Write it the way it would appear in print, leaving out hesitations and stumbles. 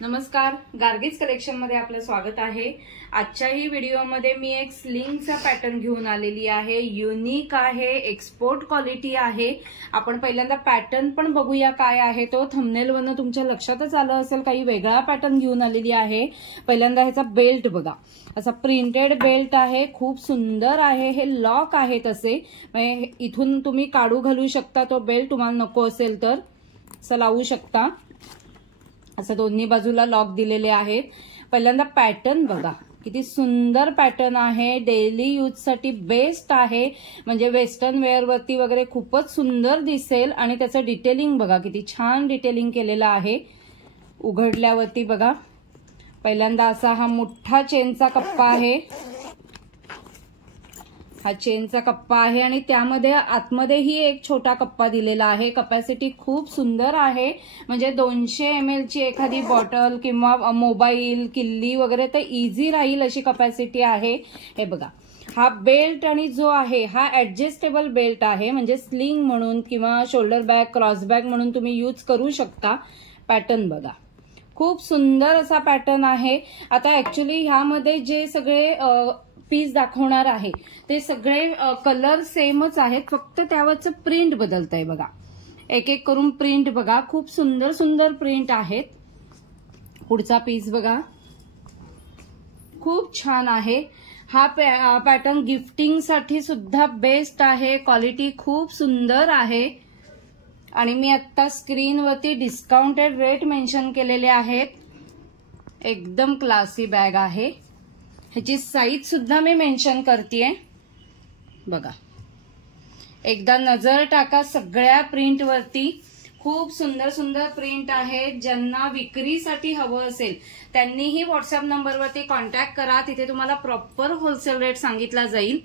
नमस्कार, गार्गीज कलेक्शन मध्ये आपलं स्वागत आहे। आजच्या ही व्हिडिओमध्ये मी एक स्लिंगचा पॅटर्न घेऊन आलेली आहे। युनिक आहे, एक्सपोर्ट क्वालिटी आहे। आपण पहिल्यांदा पॅटर्न पण बघूया काय आहे तो। थंबनेलवरनं तुमच्या लक्षातच आलं असेल काही वेगळा पॅटर्न घेऊन आलेली आहे। पहिल्यांदा ह्याचा बेल्ट बघा, असा प्रिंटेड बेल्ट आहे, खूप सुंदर आहे। हे लॉक आहे तसे, इथून तुम्ही काढू घालू शकता तो बेल्ट, तुम्हाला नको असेल तर असं लावू शकता। असं दोन्ही बाजूला लॉक दिलेले आहेत। पहिल्यांदा पॅटर्न बघा, किती सुंदर पॅटर्न आहे। डेली यूज साठी बेस्ट आहे, म्हणजे वेस्टर्न वेअर वरती वगैरे खूपच सुंदर दिसेल। आणि त्याचं डिटेलिंग बघा, किती छान डिटेलिंग केलेलं आहे। उघडल्यावरती बघा, पहिल्यांदा असा हा मोठा चेनचा कप्पा आहे। हा चेनचा कप्पा आहे आणि त्यामध्ये आतमध्येही एक छोटा कप्पा दिलेला आहे। कपॅसिटी खूप सुंदर आहे, म्हणजे 200 ml ची एखादी बॉटल किंवा मोबाईल, किल्ली वगैरे तर इझी राहील अशी कपॅसिटी आहे। हे बघा, हा बेल्ट आणि जो आहे हा ऍडजस्टेबल बेल्ट आहे, म्हणजे स्लिंग म्हणून किंवा शोल्डर बॅग, क्रॉस बॅग म्हणून तुम्ही यूज करू शकता। पॅटर्न बघा, खूप सुंदर असा पॅटर्न आहे। आता ऍक्च्युली ह्यामध्ये जे सगळे पीस दाखवणार आहे ते सगळे कलर सेमच आहेत, फक्त त्यावरचं प्रिंट बदलतंय बघा। एक एक करून प्रिंट बघा, खूप सुंदर सुंदर प्रिंट आहेत। पुढचा पीस बघा, खूप छान आहे। हा पॅटर्न गिफ्टिंग साठी सुद्धा बेस्ट आहे। क्वालिटी खूप सुंदर आहे आणि मी आता स्क्रीनवरती डिस्काउंटेड रेट मेन्शन केलेले आहेत। एकदम क्लासी बॅग आहे। ह्याची साईज सुद्धा मी मेन्शन करतेय बघा। एकदा नजर टाका सगळ्या प्रिंट वरती, खूप सुंदर सुंदर प्रिंट आहेत। ज्यांना विक्रीसाठी हवं असेल त्यांनीही व्हॉट्सअप नंबरवरती कॉन्टॅक्ट करा, तिथे तुम्हाला प्रॉपर होलसेल रेट सांगितला जाईल।